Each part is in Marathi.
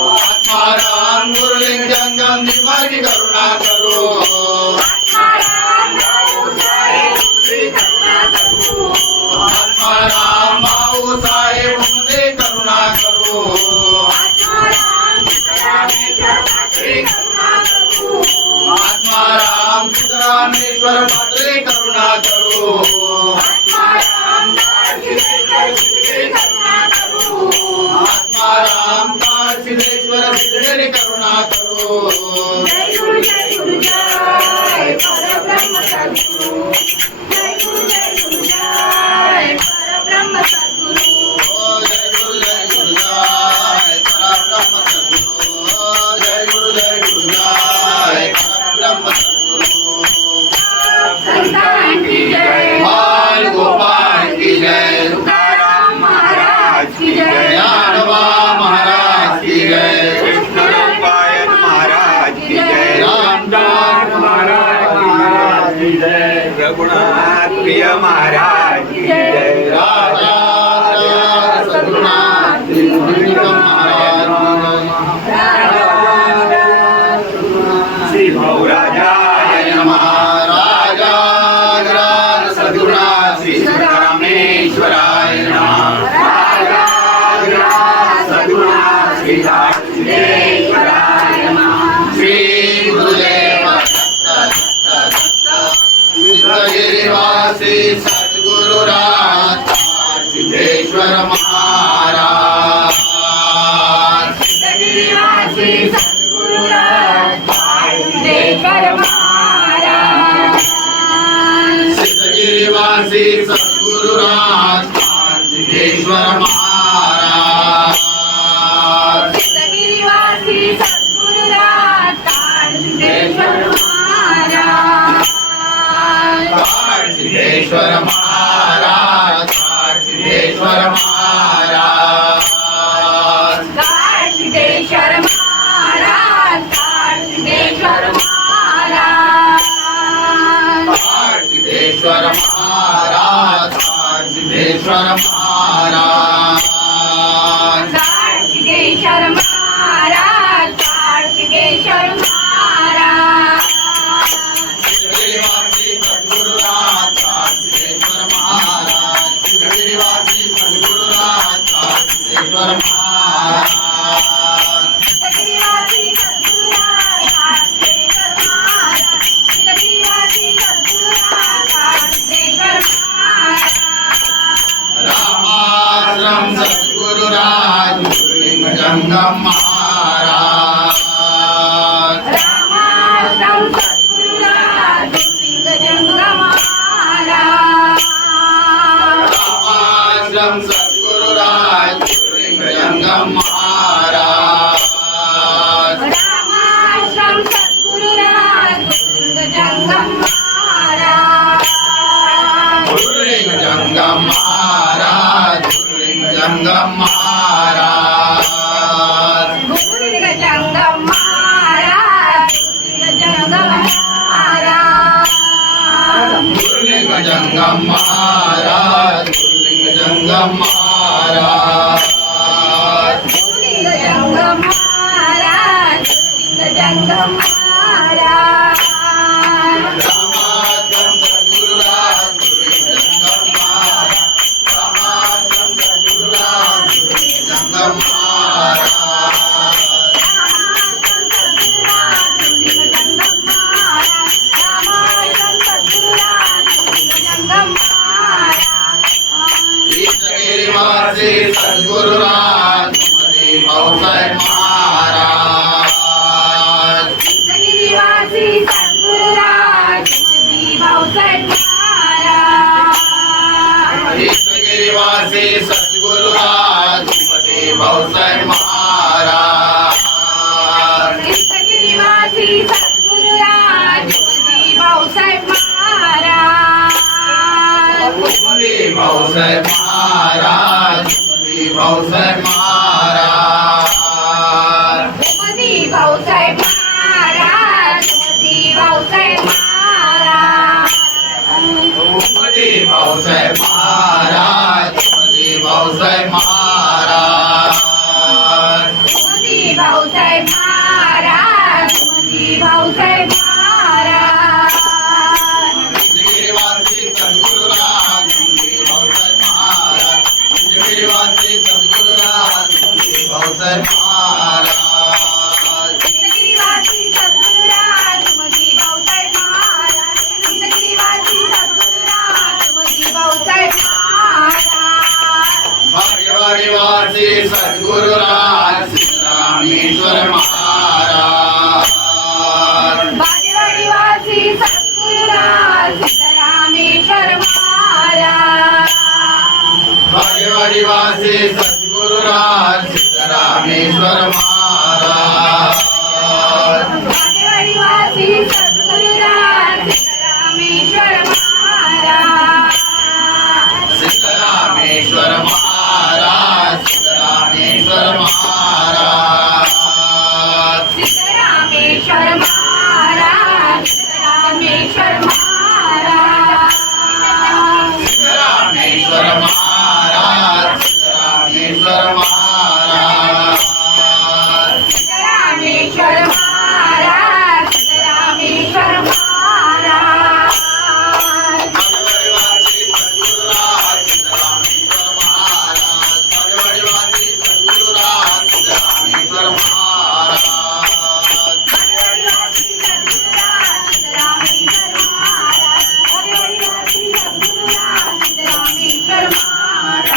आत्माराम गुरुलिंग जंगम निर्मार्गी करुणा करो आत्माराम भाऊ साहेब मुझे करुणा करो आत्माराम सिद्धरामेश्वर पात्रे करुणा करो आत्माराम काशीश्वर सिद्धेश्वरी करुणा करो जय गुरु जय परब्रह्म सद्गुरु जय गुरु जय परब्रह्म सद्गुरु जय गुरु जय परब्रह्म सद्गुरु जय गुरु जय परब्रह्म सद्गुरु संतान की जय बाल गोपाल की जय तुकाराम महाराज की जय ज्ञानवा महाराज की जय कृष्णरामायण महाराज की जय रामदास महाराज की जय रघुनाथ प्रिय महाराज की जय राजा सद्गुरुनाथ महाराज श्री भाऊराजाय नमः राजा सद्गुरुनाथ श्री रामेश्वराय नमः सद्गुरुनाथ श्री रामेश्वराय नमः श्री गुरुदेव सिद्धगिरिवासी सद्गुरुराज सिद्धेश्वर महाराज सिद्धगिरिवासी सद्गुरुराज सिद्धेश्वर महाराज सिद्धगिरिवासी सद्गुरुराज सिद्धेश्वर महाराज सिद्धगिरिवासी सद्गुरुराज सिद्धेश्वर महाराज सिद्धेश्वर महाराज सिद्धेश्वर महाराज सिद्धेश्वर महाराज सिद्धेश्वर महाराज सिद्धेश्वर महाराज सिद्धेश्वर महाराज सिद्धेश्वर महाराज सिद्धेश्वर महाराज सिद्धगिरिवासी सद्गुरुराज सिद्धेश्वर महाराज सिद्धगिरिवासी सद्गुरुराज सिद्धेश्वर महाराज सिद्धगिरिवासी सद्गुरुराज सिद्धेश्वर महाराज सिद्धगिरिवासी सद्गुरुराज सिद्धेश्वर महाराज रामाश्रम सद्गुरुराज गुरुलिंग जंगम महाराज रामाश्रम सद्गुरुराज गुरुलिंग जंगम महाराज रामाश्रम सद्गुरुराज गुरुलिंग जंगम महाराज रामाश्रम सद्गुरुराज गुरुलिंग जंगम महाराज गुरुलिंग जंगम महाराज गुरुलिंग जंगम महाराज गुरुलिंग जंगम महाराज गुरुलिंग जंगम महाराज गुरुलिंग जंगम महाराज गुरुलिंग जंगम महाराज गुरुलिंग जंगम महाराज गुरुलिंग जंगम महाराज रामाश्रम सद्गुरुराज गुरुलिंग जंगम महाराज रामाश्रम सद्गुरुराज गुरुलिंग जंगम महाराज रामाश्रम सद्गुरुराज गुरुलिंग जंगम महाराज रामाश्रम सद्गुरुराज गुरुलिंग जंगम महाराज सिद्धगिरिवासी सद्गुरुराज मधे भाऊसाहेब महाराज सिद्धगिरिवासी सद्गुरुराज मधी भाऊसाहेब महाराज सिद्धगिरिवासी सद्गुरुराज मधे भाऊसाहेब महाराज सिद्धगिरिवासी सद्गुरुराज मधी भाऊसाहेब महाराज मधे भाऊसाहेब महाराज मधे भाऊसाहेब महाराज मधी भाऊसाहेब महाराज मधी भाऊसाहेब भाऊसाहेब महाराज छत्रपती भाऊसाहेब महाराज छत्रपती भाऊसाहेब महाराज छत्रपती भाऊसाहेब महाराज गिरिवासी सद्गुरुराज छत्रपती भाऊसाहेब महाराज गिरिवासी सद्गुरुराज छत्रपती भाऊसाहेब महाराज गिरिवासी सद्गुरुराज छत्रपती भाऊसाहेब महाराज गिरिवासी सद्गुरुराज छत्रपती भाऊसाहेब महाराज भाग्यवाडी सद्गुरुराज सिद्धरामेश्वर महाराज भाग्यवाडी सद्गुरुराज सिद्धरामेश्वर महाराज भाग्यवाडी सद्गुरुराज सिद्धरामेश्वर महाराज भाग्यवाडी सद्गुरुराज सिद्धरामेश्वर महाराज सिद्धरामेश्वर महाराज सिद्धरामेश्वर महाराज सिद्धरामेश्वर महाराज सिद्धरामेश्वर महाराज सिद्धरामेश्वर महाराज सिद्धरामेश्वर महाराज सिद्धरामेश्वर महाराज सिद्धरामेश्वर महाराज भाग्यवाडी सद्गुरुराज सिद्धरामेश्वर महाराज भाग्यवाडी सद्गुरुराज सिद्धरामेश्वर महाराज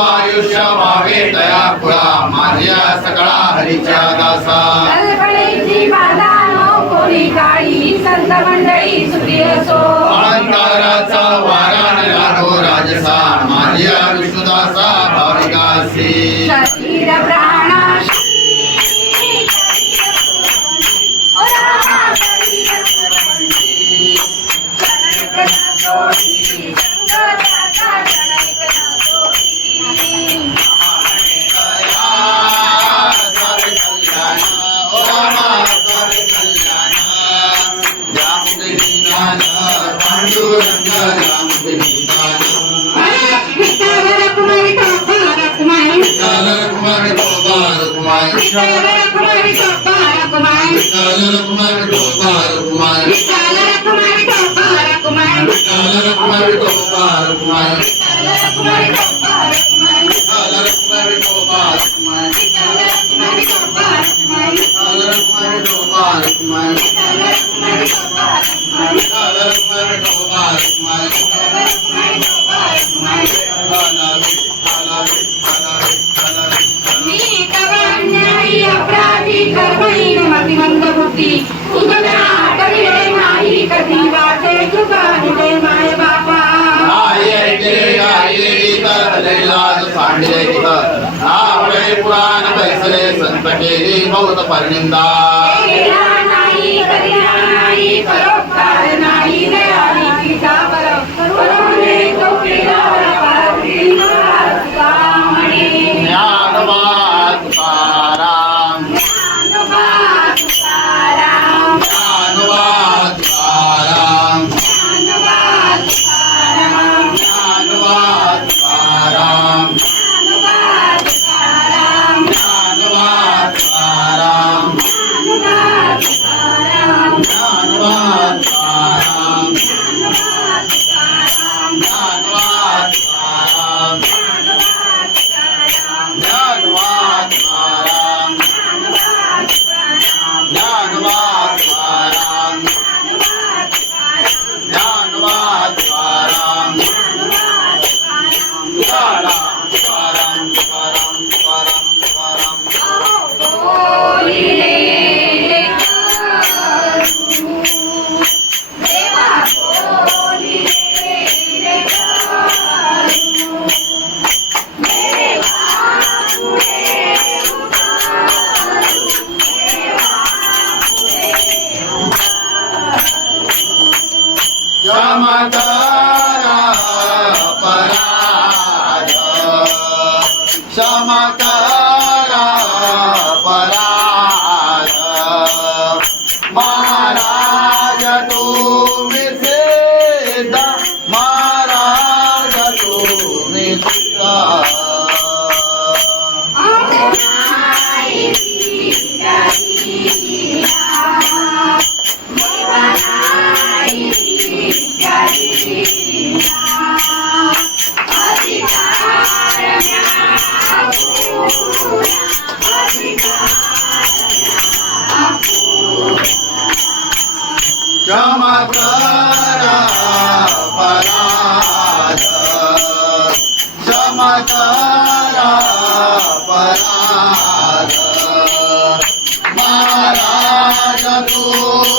आयुष्य भावे तया खुळा माझ्या सकळा हरीच्या दासा कल्पनेची बाधा नको काळी संत मंडळी सुखी असो अलंकाराचा वारा न लागो राजसा माझ्या विष्णुदासा भाविकासी शरीर प्राणाशी ओ रामा शरीर प्राणाशी चरणकला सोडी संगताचा चरणकला सोडी पुराण बैसले संकटेरी बहुत परनिंदा नाही करिया नाही परोपकार नाही दयाळी कीचा करोने तो केला पारती कामणे ज्ञानवा तुकाराम ज्ञानोबा तुकाराम ज्ञानवा तुकाराम ज्ञानोबा तुकाराम ज्ञानवा तुकाराम ज्ञानोबा तुकाराम ज्ञानवा तुकाराम ज्ञानोबा तुकाराम ज्ञानवा तुकाराम ज्ञानोबा तुकाराम ज्ञानवा तुकाराम ज्ञानवा तुकाराम ज्ञानवा तुकाराम तुकाराम तुकाराम तुकाराम तुकाराम बोलिले करू देवा बोलिले करू देवा पुढे उभारू देवा पुढे चमत्कारा पराज चमत्कारा पराज महाराज तुम्ही सिद्ध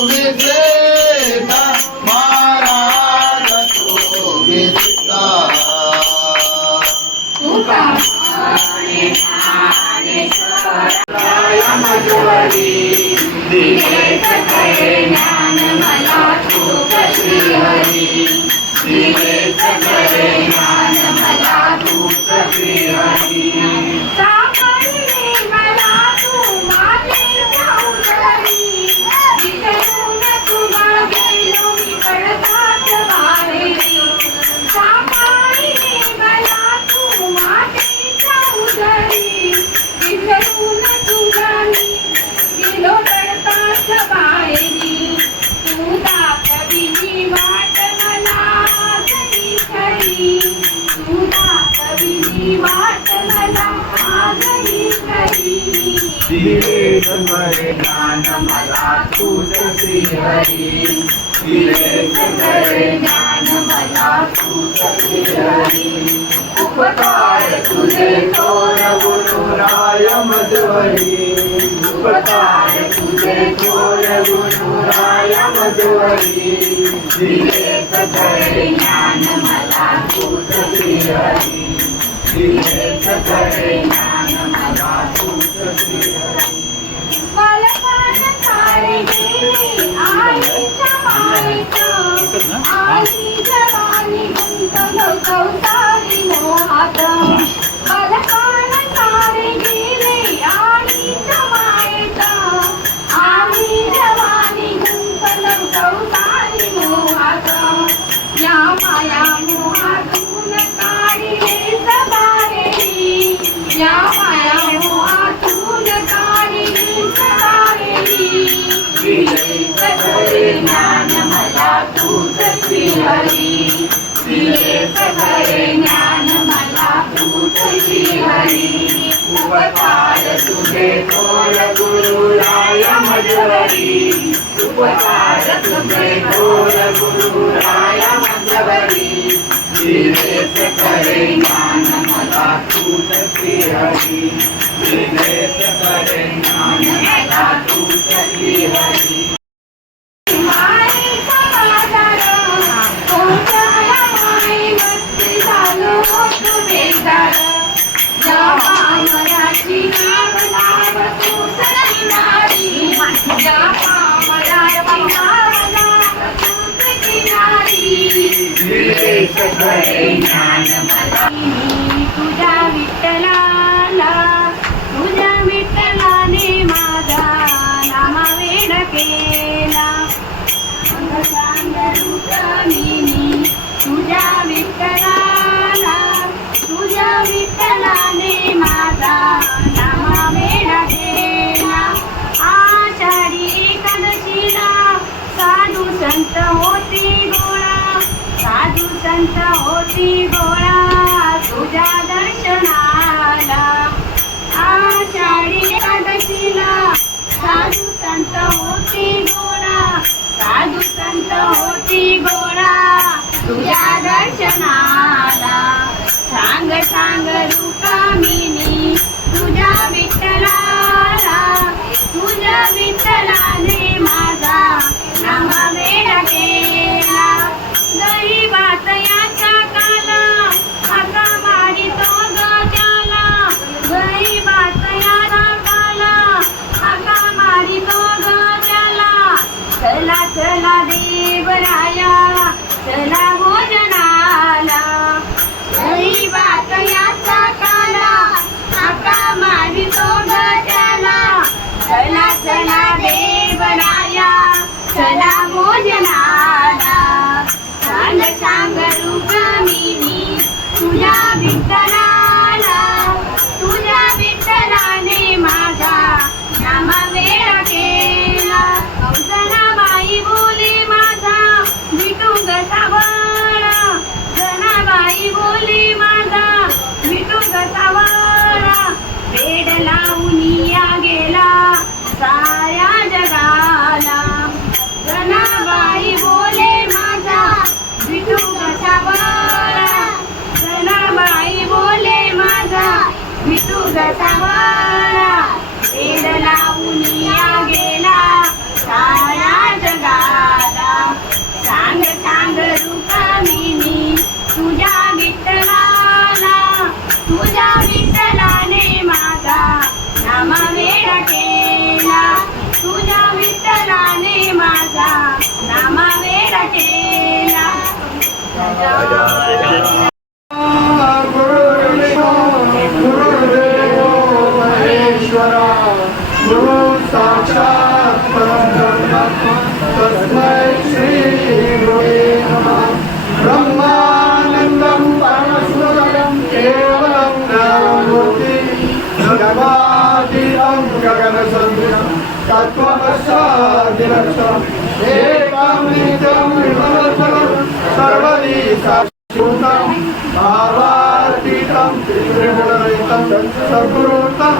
तुम्ही श्रेष्ठा महाराज तुम्ही सीता तुका म्हणे ज्ञानेश्वराय मध्वरी दिले सकळे ज्ञान मला तूच श्रीहरी दिले सकळे ज्ञान मला तूच श्रीहरी सापडले मला तू माझे सौंदर्य विसरून तुला गेलो मी पडतात बाहेरी सापडले मला तू माझे सौंदर्य विसरून तुला मी गेलो पडतात बाहेरी तू दाखविली वाट मला आजही खरी तू दाखविली वाट मला आजही खरी दिले सकळे ज्ञान मला तूच श्रीहरी दिले सकळे ज्ञान मला तूच श्रीहरी उपकार तुझे थोर गुरुराय मध्वरी उपकार तुझे थोर गुरुराय मध्वरी दिले सकळे ज्ञान मला तूच श्रीहरी दिले सकळे ज्ञान मला तूच श्रीहरी बालपण सारे गेले आईच्या मायेत आई जवानी गुंतलो कौसारी मोहात बालपण सारे गेले आईच्या मायेत आई जवानी गुंतलो कौसारी मोहात या माया मोहातून काढले सबारेली या माया मोहातून काढली सबारेली दिले सकळे ज्ञान मला तूच श्रीहरी दिले सकळे ज्ञान मला तूच श्रीहरी उपकार तुझे थोर गुरुराय मध्वरी उपकार तुझे थोर गुरुराय मध्वरी दिले सकळे ज्ञान मला तूच श्रीहरी दिले सकळे ज्ञान मला तूच श्रीहरी मायेचा बाजार कोणत्याला माई भक्ती झालो होत बेजार या पामराची नाव लाव तू सैनारी या पामराची नाव लाव तूच किनारी दिले सकळे ज्ञान मला तुझ्या विठ्ठलाला तुझ्या विठ्ठलाने माझा नामा वेड केला सांगरुकमिनी तुझ्या विठ्ठलाला तुझ्या विठ्ठलाने माझा नामा वेड केला आषाढी एकादशीला साधू संत होती गोळा साधू संत होती गोळा तुझ्या दर्शनाला आषाढी एकादशीला साधू संत होती गोळा साधू संत होती गोळा तुझ्या दर्शनाला सांग सांग रुक्मिणी तुझ्या विठ्ठलाला तुझ्या विठ्ठलाने माझा नामा वेड केला गरीबात याच्या काला आता मारितो गजाला गरीबात याचा काला आता मारितो गजाला चला चला देवराया चला भोजनाला गरीबात याचा काला आता मारितो गजाला चला चला देवराया चला भोजनाला सांग सांग रुक्मिणी तुझ्या विठ्ठलाला तुझ्या विठ्ठलाने माझा नामा वेड केला जनाबाई बोली माझा विठुंग सावळा जनाबाई बोली माझा विठुंग सावळा वेड लावून या गेला साऱ्या जगाला महाराज गुरुदेवो महेश्वरा गुरु साक्षात् परब्रह्म तस्मै श्री गुरुवे नमः ब्रह्मानन्दं परमसुखदं केवलं ज्ञानमूर्ति सर्वातीतं गगनसदृशं तत्त्वमस्यादिलक्षणम् एकं नित्यं विमलफलं सर्वदी साक्षिभूतं भावातीतं त्रिगुणरहितं सद्गुरुतं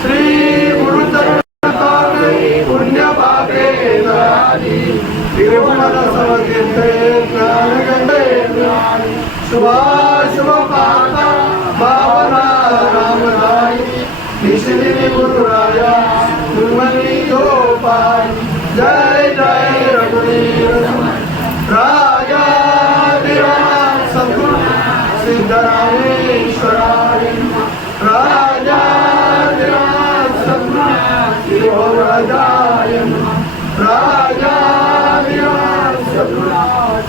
श्री गुरुचरणारे पुण्यपापे दयादि निर्मलसमकीर्ते ज्ञानगंगे शुभाशुभपाता भावना रामदायी निशिदिनी गुरुराया गुरुमणि गोपाल जय जय रघुवीर राजा विराट सद्गुरु सिद्धरामेश्वराय राजा विराट सद्गुरु राजाय राजा विराट सद्गुरु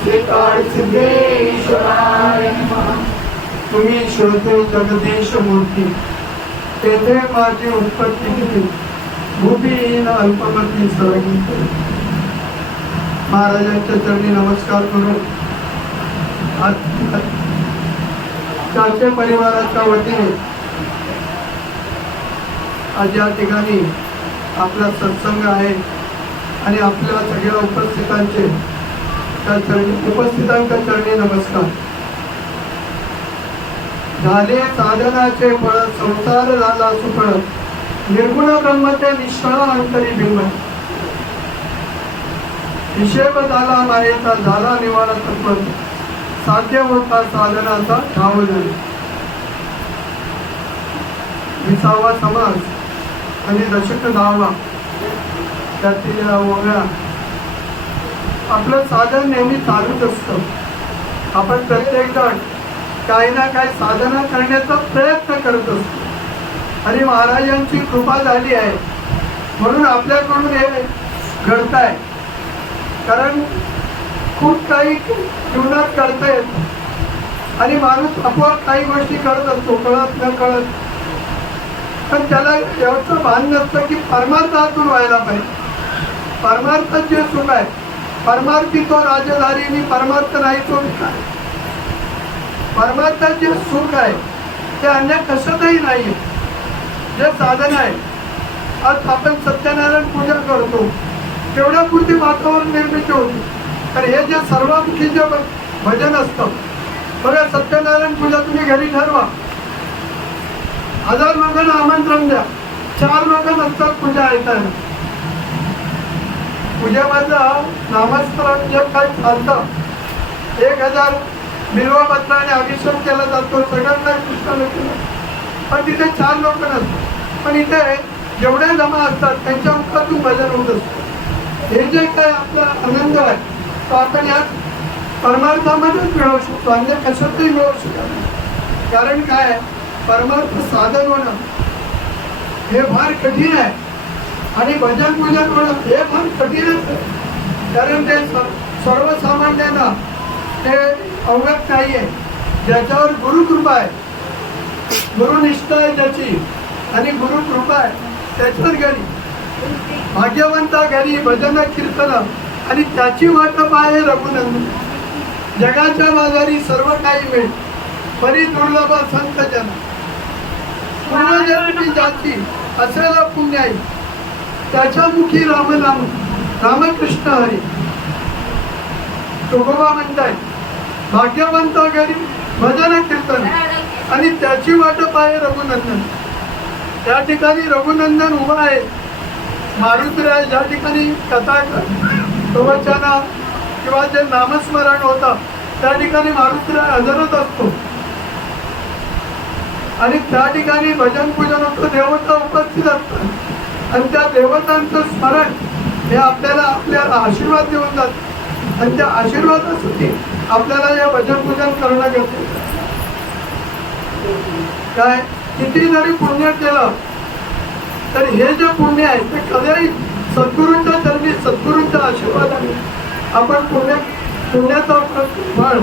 श्रीकाळ सिद्धेश्वराय तुम्ही श्रोते जगदीश मूर्ती तेथे माझी उत्पत्ती किती भूमीहीन अल्पमती सरगी महाराजांच्या चरणी नमस्कार करून चाचे परिवाराच्या वतीने आज या ठिकाणी आपला सत्संग आहे आणि आपल्या सगळ्या उपस्थितांच्या चरणी नमस्कार. झाले साधनाचे फळ संसार झाला सुफळ निर्गुण ब्रह्मते निष्फळ अंतरी बिंब हिशेब झाला मायेचा झाला निवारा तत्व साध्य होता साधनाचा ठाव झाला. 20वा समाज आणि दशक 10वा त्यातील ओव्या आपलं साधन नेहमी चालूच असतं. आपण प्रत्येक जण काही ना काही साधना करण्याचा प्रयत्न करत असतो आणि महाराजांची कृपा झाली आहे म्हणून आपल्याकडून हे घडत आहे. कारण खूप काही जीवनात करता येतं आणि माणूस आपोआप काही गोष्टी करत असतो कळत न कळत. पण त्याला एवढं भान नसतं की परमार्थातून व्हायला पाहिजे. परमार्थात जे सुख आहे परमार्थी तो राजधारी मी परमार्थ नाही तो विकार. परमार्थात जे सुख आहे ते अन्य कशातही नाही. जे साधन आहे आज आपण सत्यनारायण पूजा करतो तेवढ्या पुरती वातावरण निर्मिती होती. तर हे जे सर्वांमुखी जे भजन असतं बघा सत्यनारायण पूजा तुम्ही घरी ठरवा 1000 लोकांना आमंत्रण द्या 4 लोक नसतात पूजा ऐकायला. पूजेमधलं नामस्मरण जे काही चालतं 1000 बिल्वपत्राने अभिषेक केला जातो सगळ्यांना कृष्णाला केला पण तिथे 4 लोक नसतात. पण इथे जेवढे जमा असतात त्यांच्या मुखातून भजन होत असतं. हे जे काय आपला आनंद आहे तो आपण यात परमार्थामध्येच मिळवू शकतो अन्य कशातही मिळवू शकतो. कारण काय परमार्थ साधन होणं हे फार कठीण आहे आणि भजन पूजन होणं हे फार कठीणच आहे. कारण ते सर्वसामान्यांना ते अवगत नाही आहे. ज्याच्यावर गुरुकृपा आहे गुरुनिष्ठा आहे ज्याची आणि गुरुकृपा आहे त्याच्यावर घरी भाग्यवंता घरी भजन कीर्तन आणि त्याची वाटप आहे रघुनंदन. जगाच्या बाजारी सर्व काही मिळेल परी दुर्लभ संत जन पूर्वजन्मी ज्याची असेल पुण्य आहे त्याच्या मुखी रामनाम रामकृष्ण हरी. तुकोबा म्हणताय भाग्यवंत घरी भजन कीर्तन आणि त्याची वाटप आहे रघुनंदन. त्या ठिकाणी रघुनंदन उभा आहे. मारुतीराय ज्या ठिकाणी कथा प्रवचन किंवा जे नामस्मरण होतं त्या ठिकाणी मारुतीराय हजरच असतो आणि त्या ठिकाणी भजन पूजन होतं देवता उपस्थित असतात आणि त्या देवतांचं स्मरण हे आपल्याला आशीर्वाद देऊन जातात आणि त्या आशीर्वादासाठी आपल्याला या भजन पूजन करणं गरजेचं. काय किती जरी पुण्य केलं तर हे जे पुण्य आहे ते कधीही सद्गुरूंच्या चरणी सद्गुरूंच्या आशीर्वादाने आपण पुण्य पुण्याचं फळ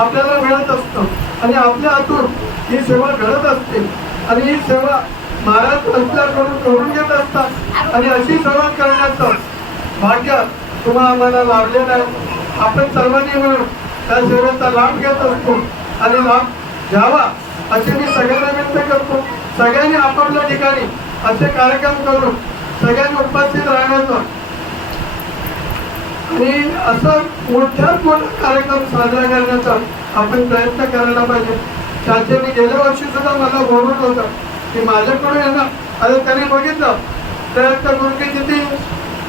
आपल्याला मिळत असतं आणि आपल्या हातून ही सेवा घडत असते आणि ही सेवा महाराज असल्याकडून करून घेत असतात आणि अशी सेवा करण्याचं भाग्य तुम्हाला आम्हाला लाभलेलं आहे. आपण सर्वांनी मिळून त्या सेवेचा लाभ घेत असतो आणि लाभ घ्यावा असे मी सगळ्यांना विनंती करतो. सगळ्यांनी आपापल्या ठिकाणी असे कार्यक्रम करून सगळ्यांनी उपस्थित राहण्याचा आणि असं मोठ्यात मोठा कार्यक्रम साजरा करण्याचा आपण प्रयत्न करायला पाहिजे. त्याचे गेल्या वर्षी सुद्धा मला बोलत होतं की माझ्याकडून येणार. आता त्यांनी बघितलं प्रयत्न करून की किती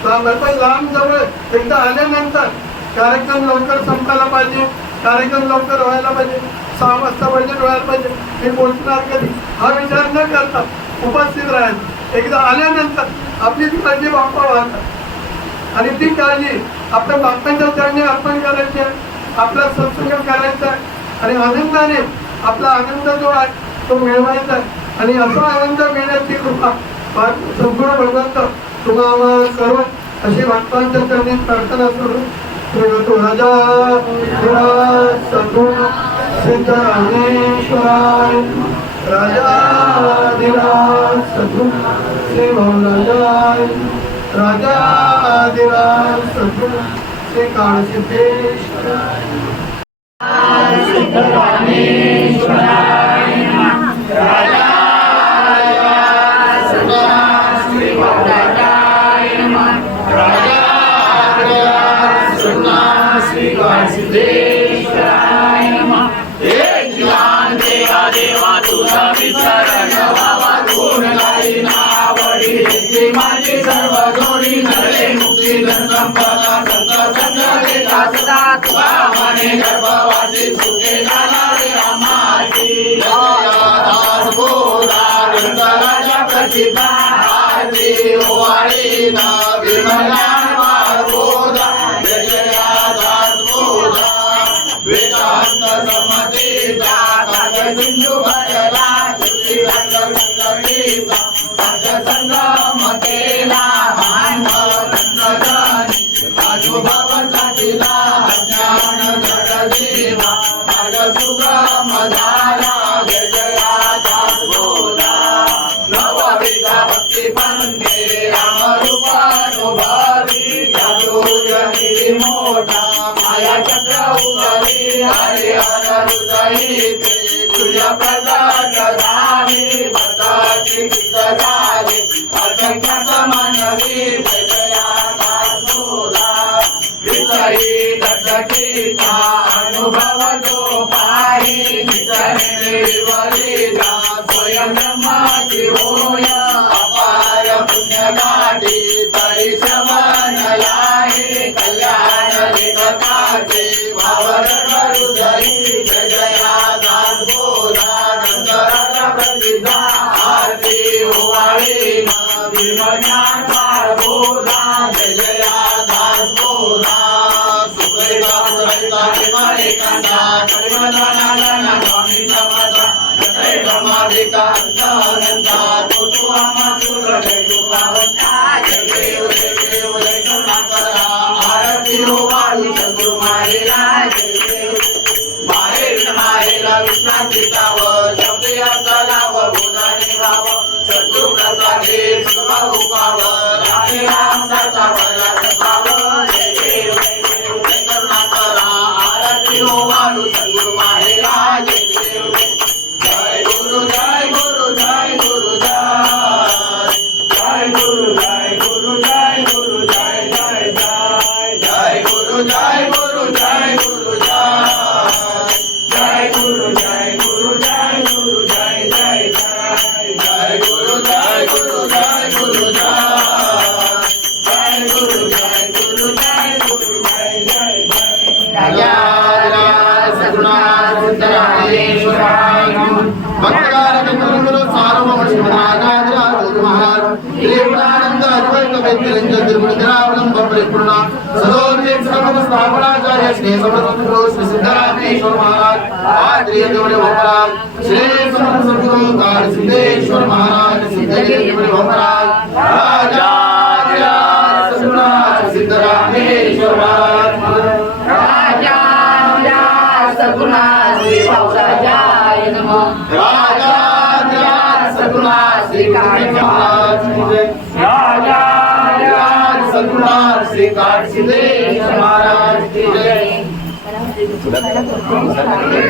लांब जवळ एकदा आल्यानंतर कार्यक्रम लवकर संपायला पाहिजे, कार्यक्रम लवकर व्हायला पाहिजे, 6 वाजता बजेट व्हायला पाहिजे. मी पोहोचणार कधी हा विचार न करता उपस्थित राहायचं. एकदा आल्यानंतर आपली ती काळजी बाप्पा वाहतात आणि ती काळजी आपल्या बाप्पांच्या चरणी अर्पण करायची आहे, आपला सत्संग करायचा आहे आणि आनंदाने आपला आनंद जो आहे तो मिळवायचा आहे. आणि असा आनंद मिळण्याची कृपा संपूर्ण भगवंत तुम्हाला सर्व अशी भक्तांच्या चरणी प्रार्थना करून राजा सद्गुण सिद्धरामेश्वराय राजाधिराज सद्गुण श्री भाऊराजाय राजाधिराज सद्गुण श्री काळसिद्धेश्वराय सिद्धरामेश्वराय राजा श्री भाऊराजाय श्री काळसिद्धेश्वराय देवा तुझा विसरण व्हावा गुण गाई नावडी माझी सर्व जोडी नरले मुक्ती संपदा संत संगीता सदा तुझा माने गर्भवासी सुखे जाणारे रामाची दास बोधा राजा प्रसिद्धा आरती ओवाळी ना विमला बोधा जया दास बोधा वेदांत समतेचा सिंधू भरला श्रुती संगीता संगमतेला आजूबाबतीला ज्ञान जगदेवा मार्ग सुगम झाला जय जया दास बोधा नवविधा भक्ती पंथे रामरूपानुभवी जादूजनी मोठा माया चक्र उगली हरे हर हृदयीचे तुझ्या प्रदान झाली भक्ताची गीत झाली असंख्यात मानवी जय जया दास बोधा विषयी दशकीचा अनुभव जो पाही निर्वलिता स्वयं ब्रह्माची होय अपार पुण्यगाठी तरी श्रवणयाही कल्याण लेखकाचे भावर हृदयी जय जया दास बोधा नंतराचा प्रसिद्धा आरती ओवाळी विमज्ञाता बोधा जय जया दास बोधा सुखैता कांदा करिमदाना स्वामी समता जय ब्रह्मादिका अनंता तो आमातुर जय कृपावंता जय देव जय करुणाकरा आरती ओवाळी सद्गुरु मारेला जय देव मारेला विश्रांतीताव शब्दे अकलाव बोधाने भाव सद्गुरु प्रसादे सर्व उपाव राणे रामदासा भला सभाव जय देव जय करुणाकरा आरती ओवाळू सद्गुरु मारेला जय देव जय गुरु जय गुरु जय गुरु जय गुरु जय गुरु जय गुरु जय जय जय गुरु जय गुरु जय गुरु जय गुरु जय गुरु जय गुरु जय जय जय गुरु जय गुरु जय गुरु जय गुरु जय गुरु जय गुरु जय जय राजा सद्गुणानंद सिद्धरामेश्वराय भक्तगारक गुरु सार्वभौम शिवनारायण महाराज देवानंद अद्वैत वेदांत तिरुमंदिरावलंब परिपूर्ण सदोन्य सर्व स्थापनाचार्य श्री समर्थ श्री सिद्धरामेश्वर महाराज आद्रिय देवळे भोपराज श्री समर्थ सद्गुरु काळसिद्धेश्वर महाराज सिद्धगिरी देवळे भोपराज राजा सद्गुणानंद सिद्धरामेश्वर महाराज राजा सद्गुणा श्री भाऊराजाय नमः राजा सद्गुणा श्री काळजी महाराज की जय राजा सद्गुणा श्री काळजी महाराज की जय